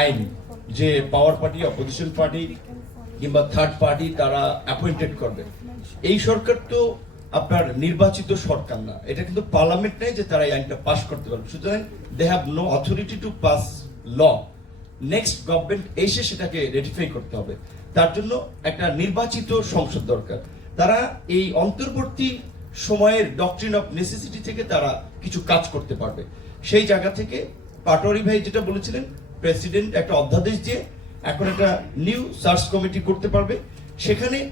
আইন যে power party opposition party কিংবা থার্ড পার্টি তারা অ্যাপয়েন্টেড করবে। এই সরকার তো আপনার নির্বাচিত সরকার না। এটা কিন্তু পার্লামেন্ট নেই যে তারা এই আইনটা পাস করতে পারবে। সুতরাং they have no authority to pass law next government এসে সেটাকে রেটিফাই করতে হবে। তার জন্য একটা নির্বাচিত সংসদ দরকার। তারা এই অন্তর্বর্তী সময়ের ডক্ট্রিন অফ নেসেসিটি থেকে তারা কিছু কাজ করতে পারবে। সেই জায়গা থেকে পাটোয়ারি ভাই যেটা বলেছিলেন প্রেসিডেন্ট একটা অধ্যাদেশ দিয়ে এখন একটা নিউ সার্চ কমিটি করতে পারবে। সেখানে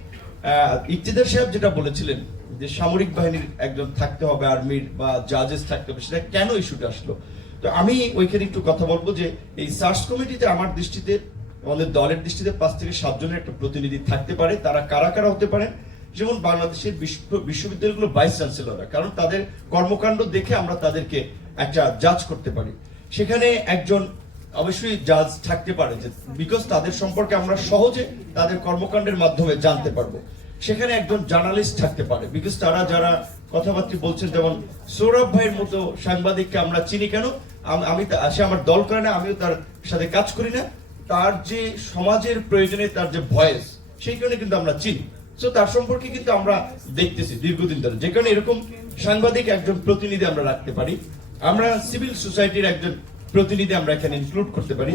ইকতেদার সাহেব যেটা বলেছিলেন যে সামরিক বাহিনীর একজন থাকতে হবে, আর্মির বা জাজেস থাকতে হবে, সেটা কেন ইস্যুটা আসলো? তো আমি ওইখানে একটু কথা বলব যে এই সার্চ কমিটিতে আমার দৃষ্টিতে, আমাদের দলের দৃষ্টিতে পাঁচ থেকে সাতজনের একটা প্রতিনিধি থাকতে পারে, তারা কারা কারা হতে পারেন? যেমন বাংলাদেশের বিশ্ব- বিশ্ববিদ্যালয়গুলো ভাইস চ্যান্সেলররা, কারণ তাদের কর্মকাণ্ড দেখে আমরা তাদেরকে একটা জাজ করতে পারি। সেখানে একজন অবশ্যই জাজ থাকতে পারে যে বিকজ তাদের সম্পর্কে আমরা সহজে তাদের কর্মকাণ্ডের মাধ্যমে জানতে পারব। সেখানে একজন জার্নালিস্ট থাকতে পারে। বিকজ তারা যারা কথাবার্তা বলছেন, যেমন সৌরভ ভাইয়ের মতো সাংবাদিককে আমরা চিনি কেন? আমি সে আমার দল করে না, আমিও তার সাথে কাজ করি না। তার যে সমাজের প্রয়োজনে তার যে ভয়েস, সেই কারণে কিন্তু আমরা চিনি। সো তার সম্পর্কে কিন্তু আমরা দেখতেছি দীর্ঘদিন ধরে। যে কারণে এরকম সাংবাদিক একজন প্রতিনিধি আমরা রাখতে পারি। আমরা সিভিল সোসাইটির একজন প্রতিনিধি আমরা এখানে ইনক্লুড করতে পারি।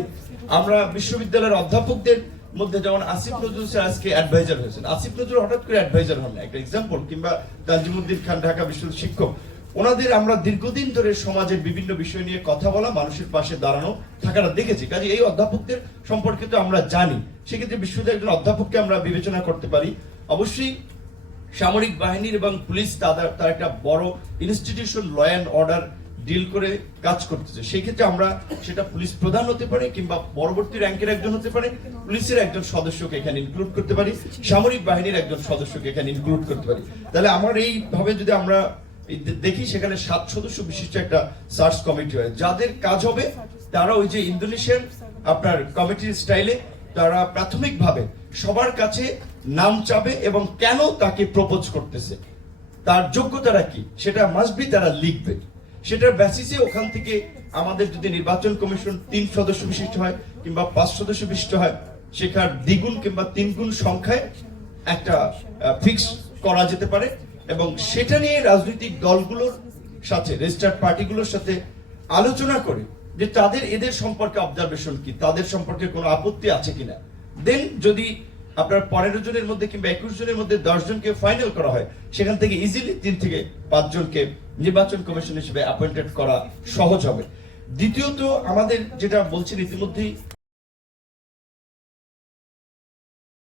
আমরা বিশ্ববিদ্যালয়ের অধ্যাপকদের মধ্যে যেমন আসিফ নজরুল স্যার আজকে অ্যাডভাইজার হয়েছেন। আসিফ নজরুল হঠাৎ করে অ্যাডভাইজার হন না। একটা এক্সাম্পল কিংবা তাজিমুদ্দিন খান, ঢাকা বিশ্ববিদ্যালয়ের শিক্ষক। ওনাদের আমরা দীর্ঘদিন ধরে সমাজের বিভিন্ন বিষয় নিয়ে কথা বলা, মানুষের পাশে দাঁড়ানো থাকাটা দেখেছি। কাজে এই অধ্যাপকদের সম্পর্কে তো আমরা জানি। সেক্ষেত্রে বিশ্ববিদ্যালয়ের একজন অধ্যাপককে আমরা বিবেচনা করতে পারি। অবশ্যই সামরিক বাহিনীর এবং পুলিশ তাদের তার একটা বড় institution law and order deal করে কাজ করতেছে। সেই ক্ষেত্রে আমরা সেটা পুলিশ প্রধান হতে পারে কিংবা পরবর্তী র্যাঙ্কের একজন হতে পারে, পুলিশের একজন সদস্যকে এখানে ইনক্লুড করতে পারি, সামরিক বাহিনীর একজন সদস্যকে এখানে ইনক্লুড করতে পারি। তাহলে আমার এই ভাবে যদি আমরা দেখি, সেখানে সাত সদস্য বিশিষ্ট একটা সার্চ কমিটি হয়। যাদের কাজ হবে, তারা ওই যে ইন্দোনেশিয়ান আপনার কমিটির স্টাইলে তারা প্রাথমিকভাবে সবার কাছে নাম চাবে এবং কেন তাকে প্রপোজ করতেছে, তার যোগ্যতাটা কি, সেটা মাস্ট বি তারা লিখবে। সেটার বেসিসে ওখান থেকে আমাদের যদি নির্বাচন কমিশন তিন সদস্য বিশিষ্ট হয় কিংবা পাঁচ সদস্য বিশিষ্ট হয়, সেখার দ্বিগুণ কিংবা তিন গুণ সংখ্যায় একটা ফিক্স করা যেতে পারে এবং সেটা নিয়ে রাজনৈতিক দলগুলোর সাথে রেজিস্টার্ড পার্টিগুলোর সাথে আলোচনা করে যে তাদের, এদের সম্পর্কে অবজারভেশন কি? তাদের সম্পর্কে কোনো আপত্তি আছে কিনা? দেন যদি আপনার পনেরো জনের মধ্যে কিংবা একুশ জনের মধ্যে দশ জনকে ফাইনাল করা হয়, সেখান থেকে ইজিলি তিন থেকে পাঁচ জনকে নির্বাচন কমিশন হিসেবে অ্যাপয়েন্টেড করা সহজ হবে। দ্বিতীয়ত আমাদের যেটা বলছেন ইতিমধ্যেই